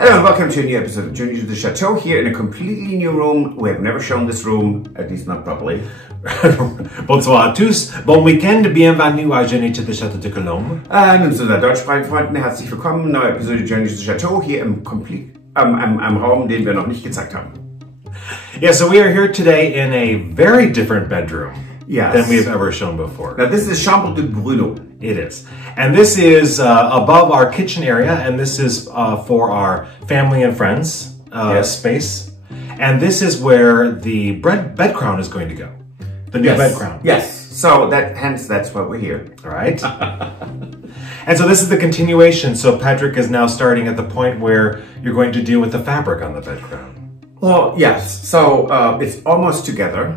Hello and welcome to a new episode of Journey to the Chateau here in a completely new room. We have never shown this room, at least not properly. Bonsoir à tous, bon week-end, bienvenue à Journey to the Château de Cologne. Und unsere deutschsprachigen Freunden, herzlich willkommen. Neue Episode Journey to the Chateau hier im Raum, den wir noch nicht gezeigt haben. Yeah, so we are here today in a very different bedroom than we've ever shown before. Now this is Chambre de Bruno. It is. And this is above our kitchen area, and this is for our family and friends space. And this is where the bed crown is going to go. The new bed crown. Yes. So that's why we're here. All right. And so this is the continuation. So Patrick is now starting at the point where you're going to deal with the fabric on the bed crown. Well, yes. So it's almost together,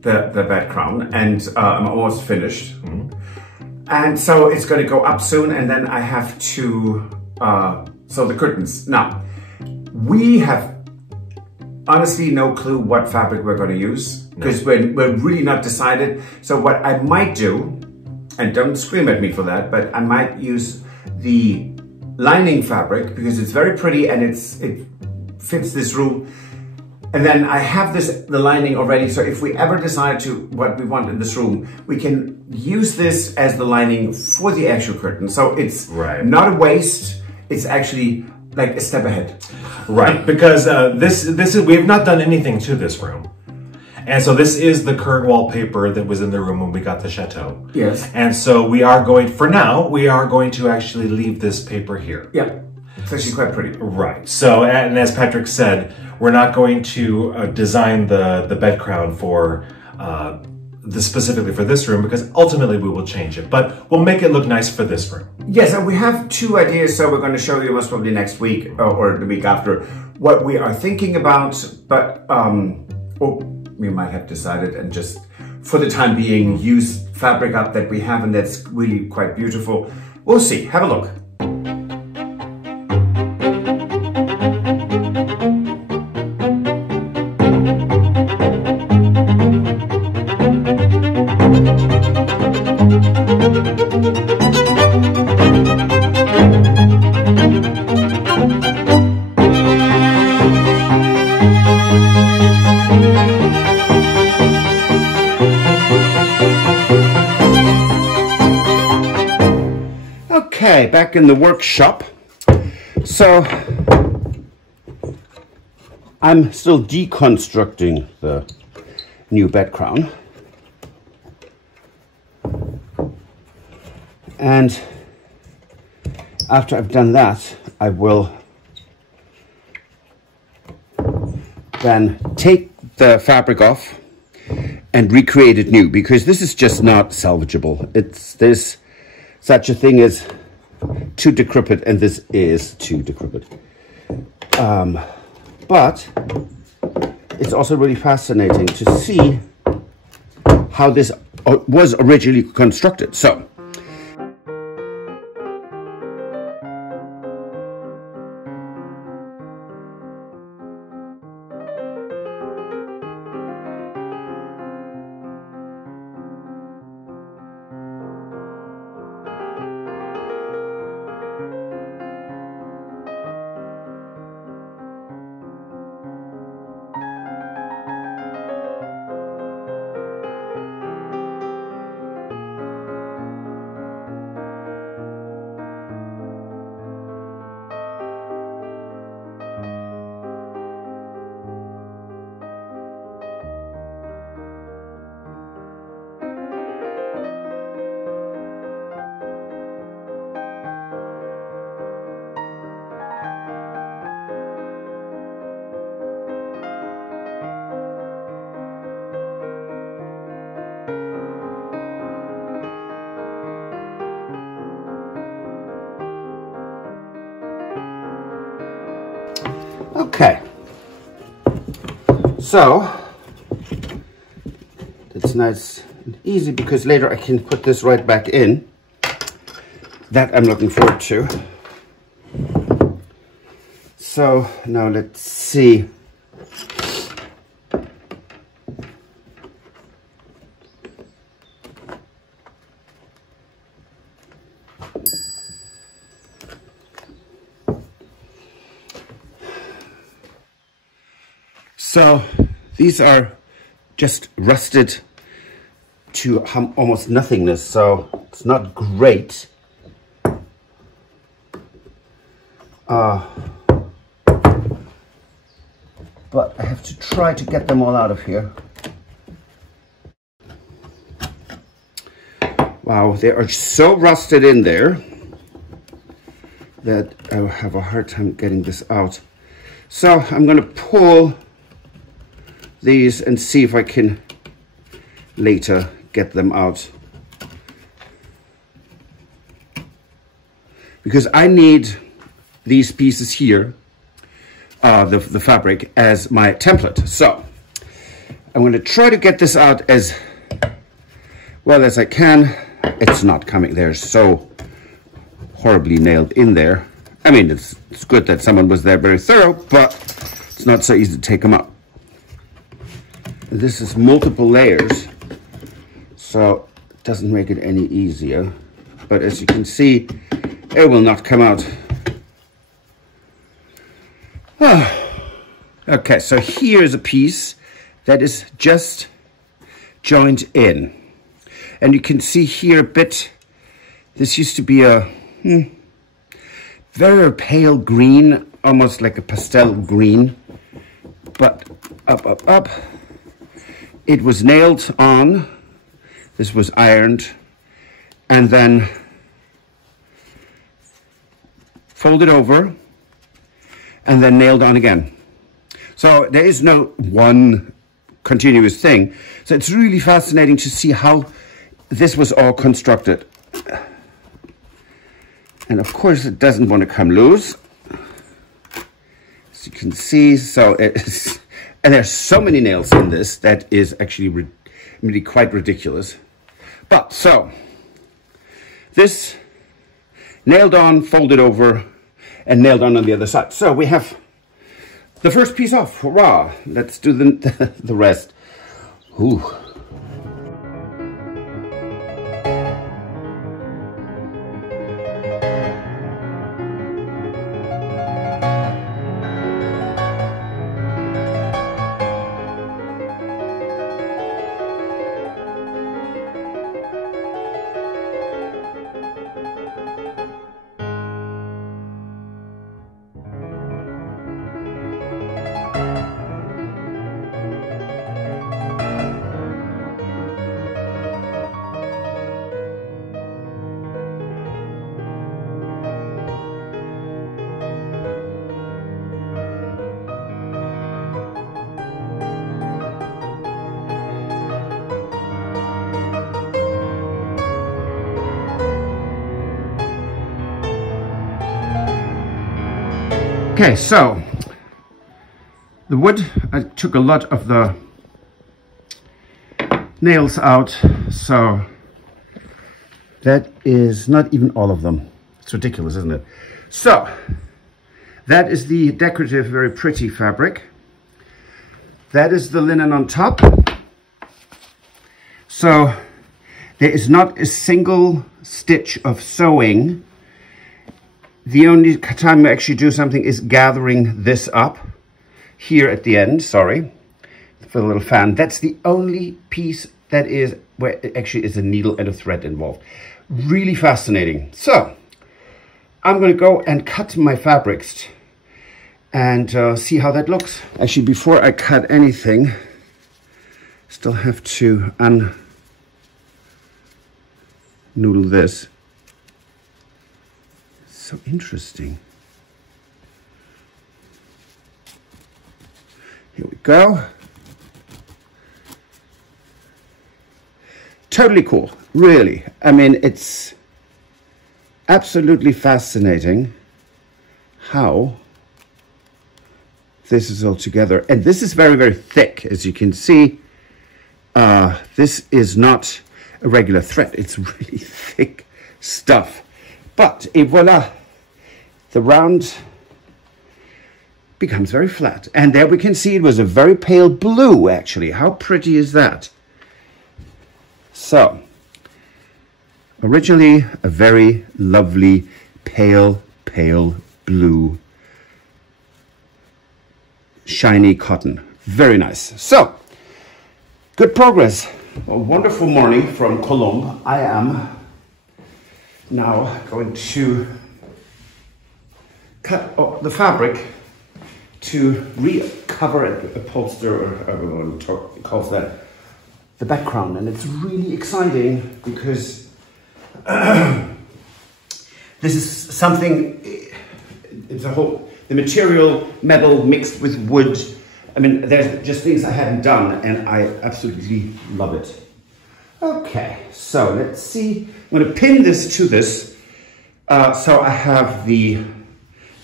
the bed crown, and I'm almost finished. Mm-hmm. And so it's going to go up soon, and then I have to sew the curtains. Now, we have honestly no clue what fabric we're going to use, because we're really not decided. So what I might do, and don't scream at me for that, but I might use the lining fabric because it's very pretty and it fits this room. And then I have the lining already, so if we ever decide to what we want in this room, we can use this as the lining for the actual curtain. So it's not a waste, it's actually like a step ahead. Right, because this is, we have not done anything to this room. And so this is the current wallpaper that was in the room when we got the Chateau. Yes. And so we are going, for now, we are going to actually leave this paper here. Yeah, it's actually quite pretty. Right, so, and as Patrick said, we're not going to design the bed crown for specifically for this room, because ultimately we will change it, but we'll make it look nice for this room. Yes, and we have two ideas, so we're going to show you most probably next week or the week after what we are thinking about, but we might have decided and just for the time being use fabric up that we have, and that's really quite beautiful. We'll see. Have a look. Okay, back in the workshop. So I'm still deconstructing the new bed crown. And after I've done that, I will then take the fabric off and recreate it new, because this is just not salvageable. There's such a thing as too decrepit, and this is too decrepit. But it's also really fascinating to see how this was originally constructed. So okay, so it's nice and easy because later I can put this right back in. That I'm looking forward to. So now let's see. So these are just rusted to almost nothingness, so it's not great. But I have to try to get them all out of here. Wow, they are so rusted in there that I have a hard time getting this out. So I'm going to pull these and see if I can later get them out. Because I need these pieces here, the fabric, as my template. So I'm going to try to get this out as well as I can. It's not coming. They're so horribly nailed in there. I mean, it's good that someone was there very thorough, but it's not so easy to take them up. This is multiple layers, so it doesn't make it any easier. But as you can see, it will not come out. Okay, so here's a piece that is just joined in. And you can see here a bit, this used to be a very pale green, almost like a pastel green, but up. It was nailed on, this was ironed, and then folded over, and then nailed on again. So there is no one continuous thing. So it's really fascinating to see how this was all constructed. And of course it doesn't want to come loose, as you can see. So it is, and there's so many nails in this that is actually really quite ridiculous. But so this nailed on, folded over, and nailed on the other side. So we have the first piece off. Hurrah! Let's do the rest. Ooh. Okay, so the wood, I took a lot of the nails out, so that is not even all of them. It's ridiculous, isn't it? So that is the decorative, very pretty fabric. That is the linen on top. So there is not a single stitch of sewing. The only time I actually do something is gathering this up here at the end, sorry, for the little fan. That's the only piece that is where it actually is a needle and a thread involved. Really fascinating. So I'm going to go and cut my fabrics and see how that looks. Actually, before I cut anything, still have to noodle this. So interesting. Here we go. Totally cool, really. I mean, it's absolutely fascinating how this is all together. And this is very, very thick, as you can see. This is not a regular thread. It's really thick stuff. But, et voila, the round becomes very flat. And there we can see it was a very pale blue, actually. How pretty is that? So, originally a very lovely pale blue, shiny cotton. Very nice. So, good progress. A wonderful morning from Cologne. I am now going to cut the fabric to recover it, upholster, or however one calls that, the background. And it's really exciting because this is something, it's a whole, the material, metal mixed with wood. I mean, there's just things I hadn't done and I absolutely love it. Okay, so let's see. I'm going to pin this to this. So I have the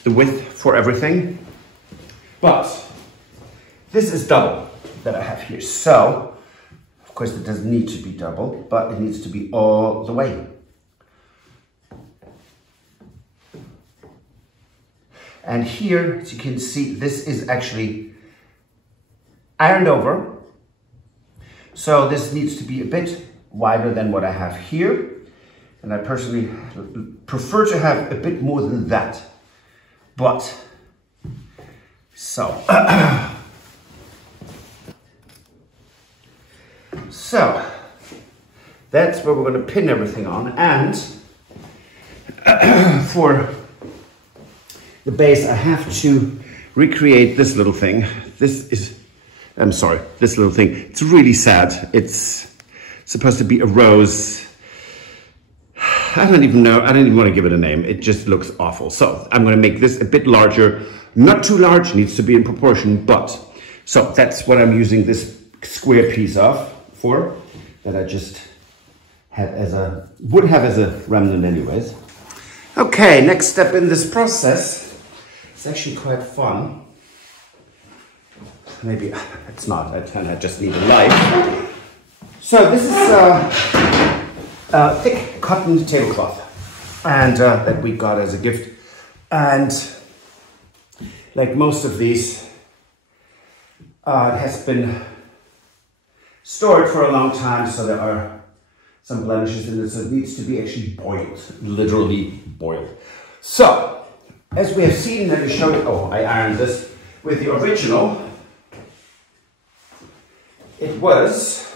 width for everything. But this is double that I have here. So, of course, it doesn't need to be double, but it needs to be all the way. And here, as you can see, this is actually ironed over. So this needs to be a bit wider than what I have here. And I personally prefer to have a bit more than that. But, so. So, that's where we're going to pin everything on. And for the base, I have to recreate this little thing. This is, I'm sorry, this little thing. It's really sad. It's supposed to be a rose. I don't even know. I don't even want to give it a name. It just looks awful. So I'm going to make this a bit larger. Not too large, needs to be in proportion, but so that's what I'm using this square piece of for, that I just had as a, would have as a remnant anyways. Okay, next step in this process. It's actually quite fun. Maybe it's not, I just need a light. So this is a thick cotton tablecloth, and that we got as a gift. And like most of these, it has been stored for a long time, so there are some blemishes in it, so it needs to be actually boiled, literally boiled. So, as we have seen, let me show you, oh, I ironed this with the original. It was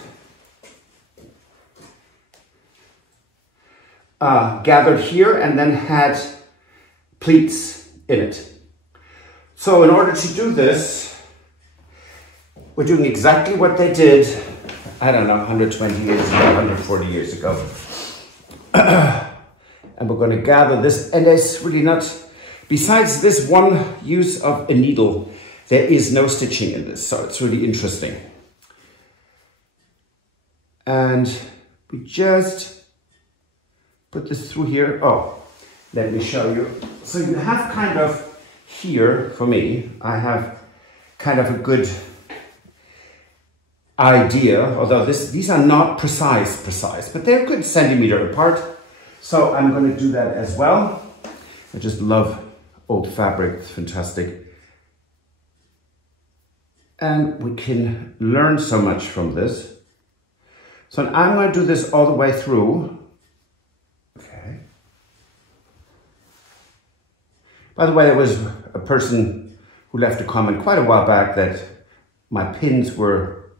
gathered here and then had pleats in it. So in order to do this, we're doing exactly what they did, I don't know, 120 years ago, 140 years ago. And we're going to gather this, and there's really not, besides this one use of a needle, there is no stitching in this, so it's really interesting. And we just put this through here. Oh, let me show you. So you have kind of here, for me, I have kind of a good idea, although these are not precise, but they're a good centimeter apart. So I'm going to do that as well. I just love old fabric, it's fantastic. And we can learn so much from this. So I'm going to do this all the way through. Okay. By the way, there was a person who left a comment quite a while back that my pins were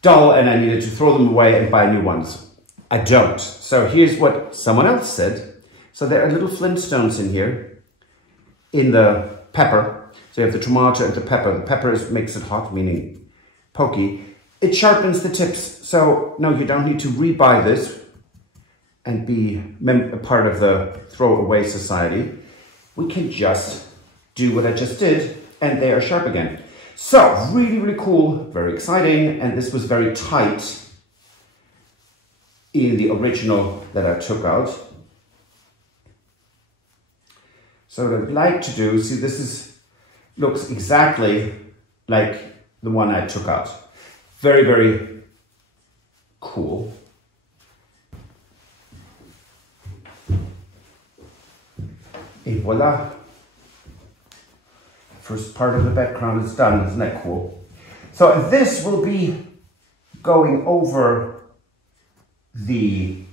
dull and I needed to throw them away and buy new ones. I don't. So here's what someone else said. So there are little flintstones in here, in the pepper. So you have the tomato and the pepper. The pepper makes it hot, meaning pokey. It sharpens the tips. So no, you don't need to rebuy this and be a part of the throwaway society. We can just do what I just did and they are sharp again. So really, really cool, very exciting. And this was very tight in the original that I took out. So what I'd like to do, see, this looks exactly like the one I took out. Very, very cool. Et voila. First part of the background is done, isn't that cool? So this will be going over the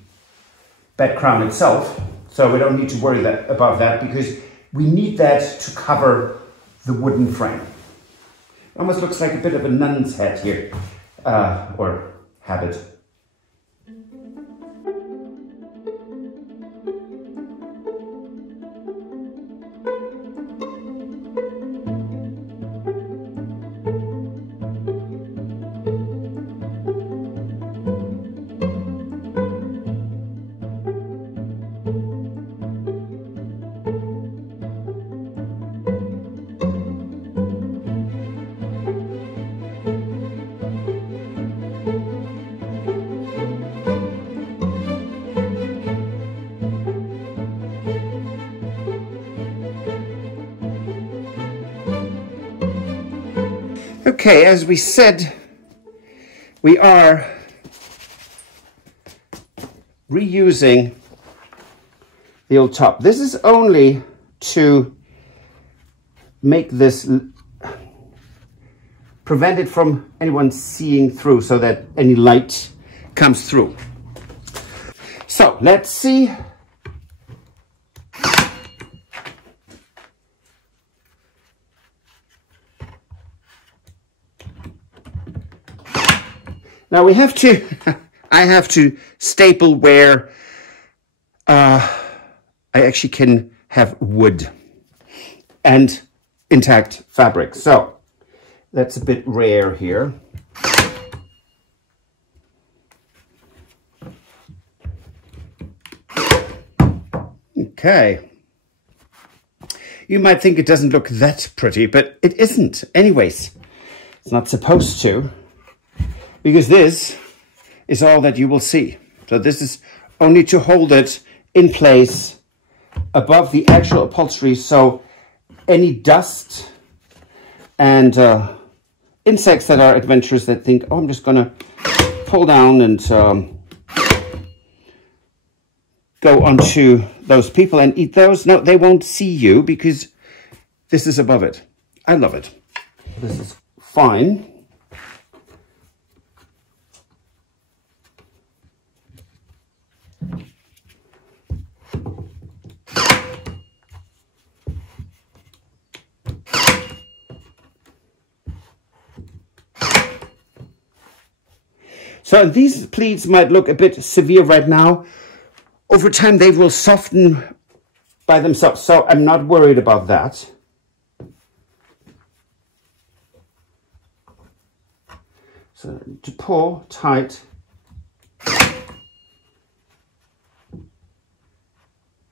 background itself. So we don't need to worry about that because we need that to cover the wooden frame. Almost looks like a bit of a nun's hat here, or habit. Okay, as we said, we are reusing the old top. This is only to make this, prevent it from anyone seeing through so that any light comes through. So let's see. Now we have to, I have to staple where I actually can have wood and intact fabric. So that's a bit rare here. Okay. You might think it doesn't look that pretty, but it isn't. Anyways, it's not supposed to. Because this is all that you will see. So this is only to hold it in place above the actual upholstery. So any dust and insects that are adventurous that think, oh, I'm just going to pull down and go onto those people and eat those. No, they won't see you because this is above it. I love it. This is fine. So these pleats might look a bit severe right now. Over time they will soften by themselves, so I'm not worried about that. So to pull tight.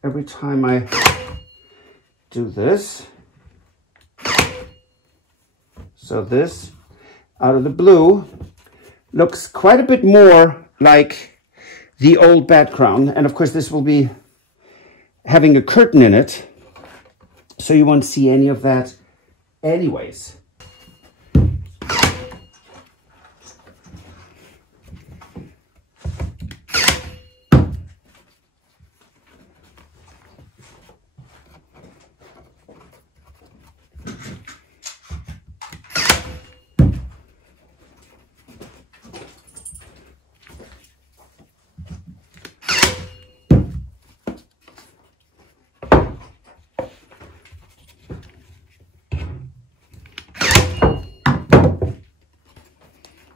Every time I do this. So this, out of the blue, looks quite a bit more like the old background. And of course this will be having a curtain in it, so you won't see any of that anyways.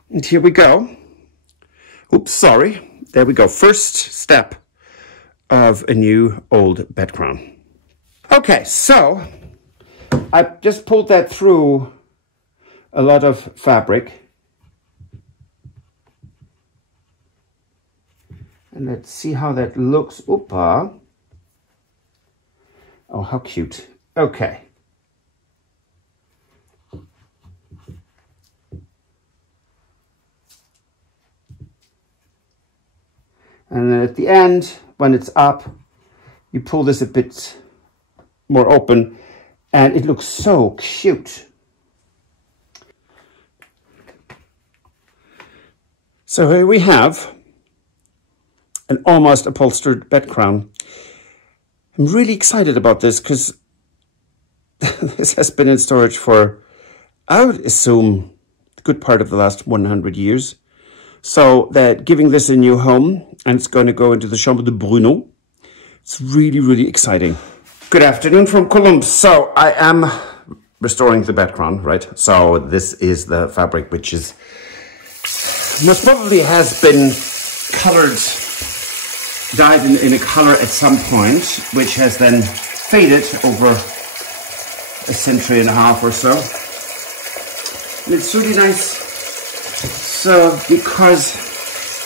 And here we go. Oops, sorry. There we go. First step of a new old bed crown. Okay, so I just pulled that through a lot of fabric. And let's see how that looks. Oopa. Oh, how cute. Okay. And then at the end, when it's up, you pull this a bit more open and it looks so cute. So here we have an almost upholstered bed crown. I'm really excited about this because this has been in storage for, I would assume, a good part of the last 100 years. So that giving this a new home, and it's going to go into the Chambre de Bruno. It's really, really exciting. Good afternoon from Colombes. So I am restoring the background, right? So this is the fabric, which is most probably has been colored, dyed in a color at some point, which has then faded over a century and a half or so. And it's really nice, so because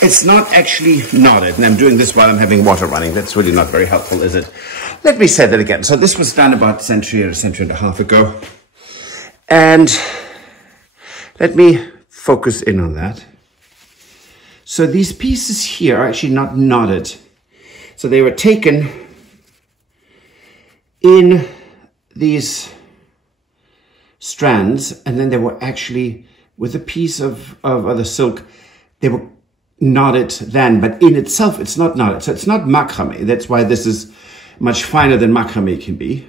it's not actually knotted, and I'm doing this while I'm having water running. That's really not very helpful, is it? Let me say that again. So this was done about a century or a century and a half ago. And let me focus in on that. So these pieces here are actually not knotted. So they were taken in these strands, and then they were actually, with a piece of other silk, they were knotted then, but in itself it's not knotted. So it's not macrame. That's why this is much finer than macrame can be,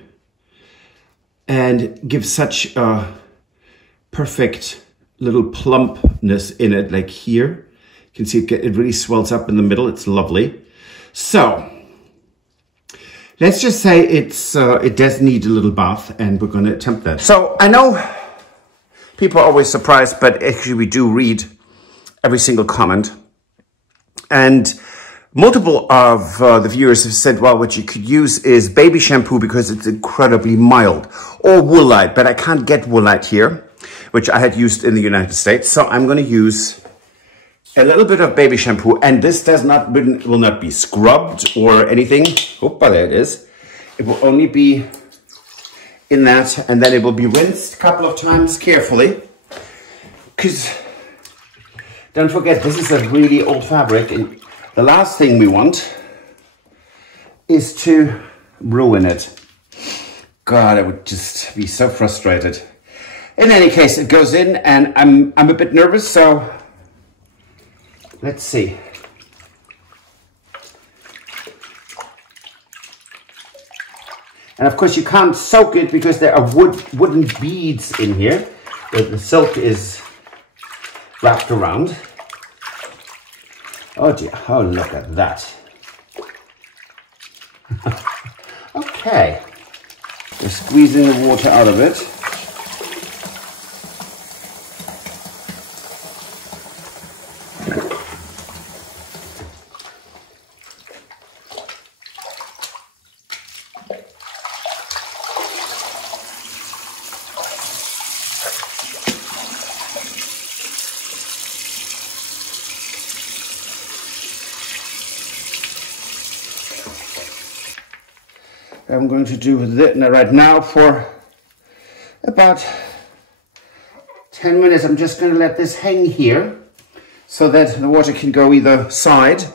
and gives such a perfect little plumpness in it, like here. You can see it really swells up in the middle. It's lovely. So let's just say it does need a little bath, and we're going to attempt that. So I know people are always surprised, but actually we do read every single comment. And multiple of the viewers have said, well, what you could use is baby shampoo because it's incredibly mild, or Woolite, but I can't get Woolite here, which I had used in the United States. So I'm going to use a little bit of baby shampoo, and this will not be scrubbed or anything. Oh, there it is. It will only be in that, and then it will be rinsed a couple of times carefully, because don't forget, this is a really old fabric, and the last thing we want is to ruin it. God, I would just be so frustrated. In any case, it goes in, and I'm a bit nervous, so let's see. And of course, you can't soak it because there are wooden beads in here. The silk is wrapped around. Oh dear, oh look at that. Okay, we're squeezing the water out of it. I'm going to do that right now for about 10 minutes. I'm just going to let this hang here so that the water can go either side.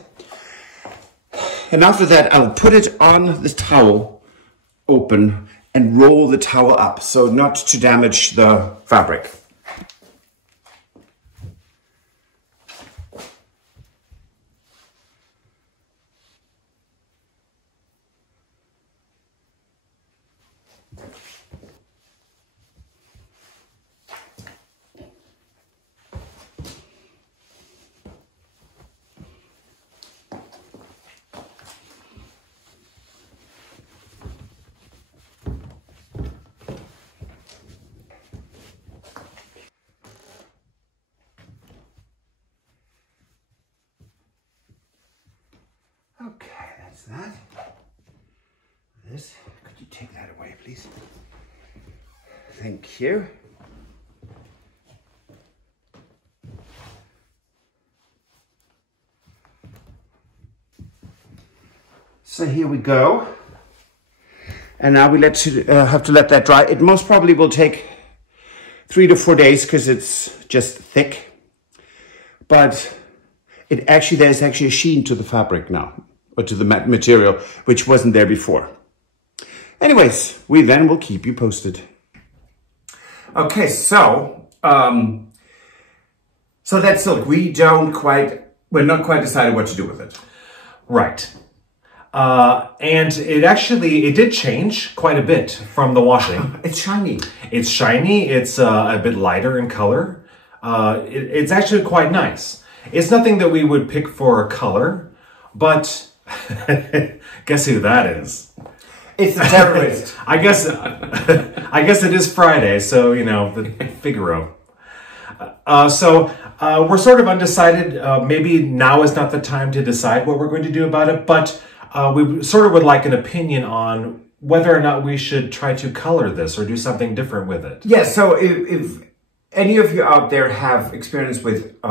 And after that, I'll put it on the towel open and roll the towel up so not to damage the fabric. Okay, that's that. This, could you take that away, please? Thank you. So here we go. And now we have to let that dry. It most probably will take 3 to 4 days because it's just thick. But there's actually a sheen to the fabric now, or to the material, which wasn't there before. Anyways, we then will keep you posted. Okay, so that's silk. We're not quite decided what to do with it. Right. And it did change quite a bit from the washing. It's shiny. It's shiny. It's a bit lighter in color. It's actually quite nice. It's nothing that we would pick for a color, but guess who that is? It's the terrorist. I guess it is Friday, so, you know, the Figaro. So we're sort of undecided. Maybe now is not the time to decide what we're going to do about it, but we sort of would like an opinion on whether or not we should try to color this or do something different with it. Yes, so if any of you out there have experience with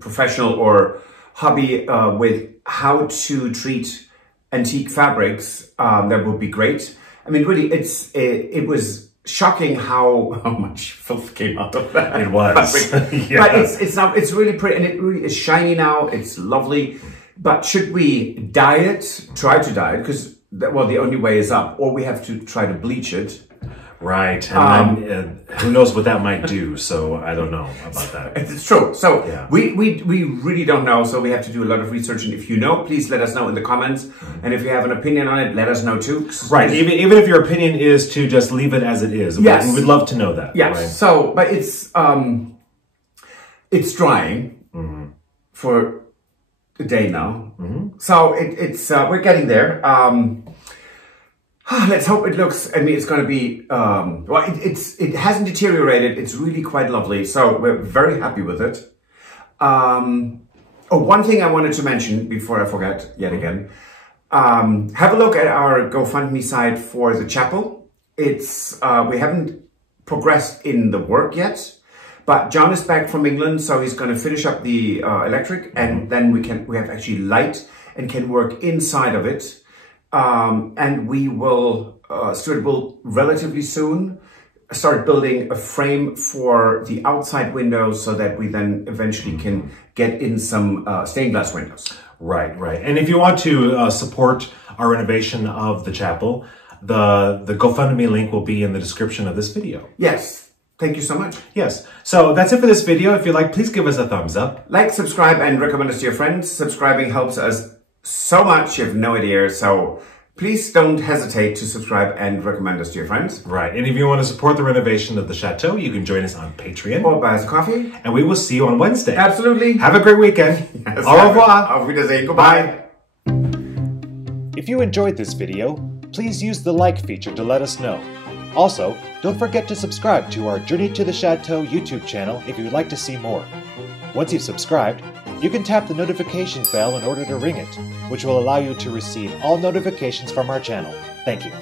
professional or hobby with how to treat antique fabrics, that would be great. I mean, really, it was shocking how much filth came out of that. It was. Yeah. But it's really pretty, and it really is shiny now. It's lovely. But should we dye it? Try to dye it, because well, the only way is up, or we have to try to bleach it. Right, and then, who knows what that might do? So I don't know about that. It's true. So yeah. we really don't know. So we have to do a lot of research. And if you know, please let us know in the comments. And if you have an opinion on it, let us know too. Right. Even if your opinion is to just leave it as it is, yes, we would love to know that. Yes. Right? So, but it's drying for a day now. So it's we're getting there. Let's hope it looks, I mean, it's going to be, well, it hasn't deteriorated. It's really quite lovely. So we're very happy with it. Oh, one thing I wanted to mention before I forget yet again, have a look at our GoFundMe site for the chapel. It's, we haven't progressed in the work yet, but John is back from England. So he's going to finish up the electric, and then we have actually light and can work inside of it. And we will, Stuart will relatively soon start building a frame for the outside windows so that we then eventually can get in some stained glass windows. Right, right. And if you want to support our renovation of the chapel, the GoFundMe link will be in the description of this video. Yes. Thank you so much. Yes. So that's it for this video. If you like, please give us a thumbs up. Like, subscribe, and recommend us to your friends. Subscribing helps us so much, you have no idea. So please don't hesitate to subscribe and recommend us to your friends. Right. And if you want to support the renovation of the Chateau, you can join us on Patreon. Or buy us a coffee. And we will see you on Wednesday. Absolutely. Have a great weekend. Yes, Au revoir. Auf Wiedersehen. Goodbye. If you enjoyed this video, please use the like feature to let us know. Also, don't forget to subscribe to our Journey to the Chateau YouTube channel if you'd like to see more. Once you've subscribed, you can tap the notification bell in order to ring it, which will allow you to receive all notifications from our channel. Thank you.